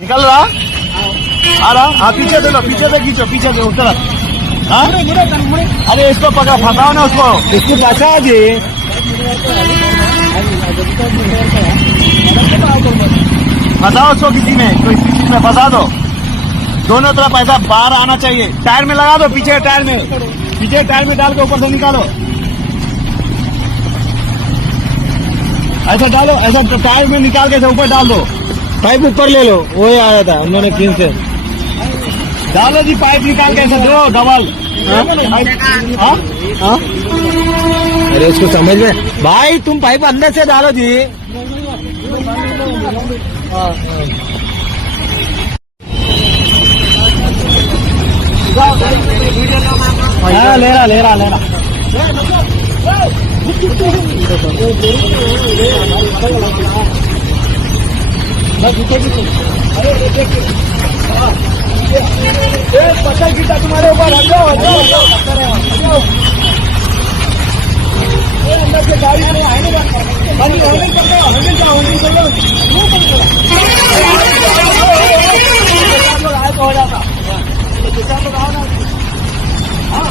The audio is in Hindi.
निकल रहा आ रहा। हाँ पीछे दे लो, पीछे से खींचो, पीछे से उस तरफ। हाँ अरे इसको पकड़ा, फंसाओ ना उसको, इसको फंसा जी, फंसाओ उसको किसी में, कोई किसी में फंसा दो। दोनों तरफ ऐसा बाहर आना चाहिए। टायर में लगा दो, पीछे टायर में, पीछे टायर में डाल के ऊपर से निकालो। ऐसा डालो, ऐसा टायर में निकाल के ऊपर डाल दो। पाइप ऊपर ले लो, वो ही आया था उन्होंने खींच से डालो जी। पाइप निकाल के ऐसे दो डबल। हाँ अरे उसको समझ में भाई, तुम पाइप अंदर से डालो जी। हाँ ले रहा ले रहा ले रहा। पत्थर गिरता तुम्हारे ऊपर, हट जाओ हट जाओ हट जाओ। अंदर से गाड़ी में आने होल्डिंग कर दो, होल्डिंग का होल्डिंग कर लो। आए तो हो जाता, तो आओ ना। हाँ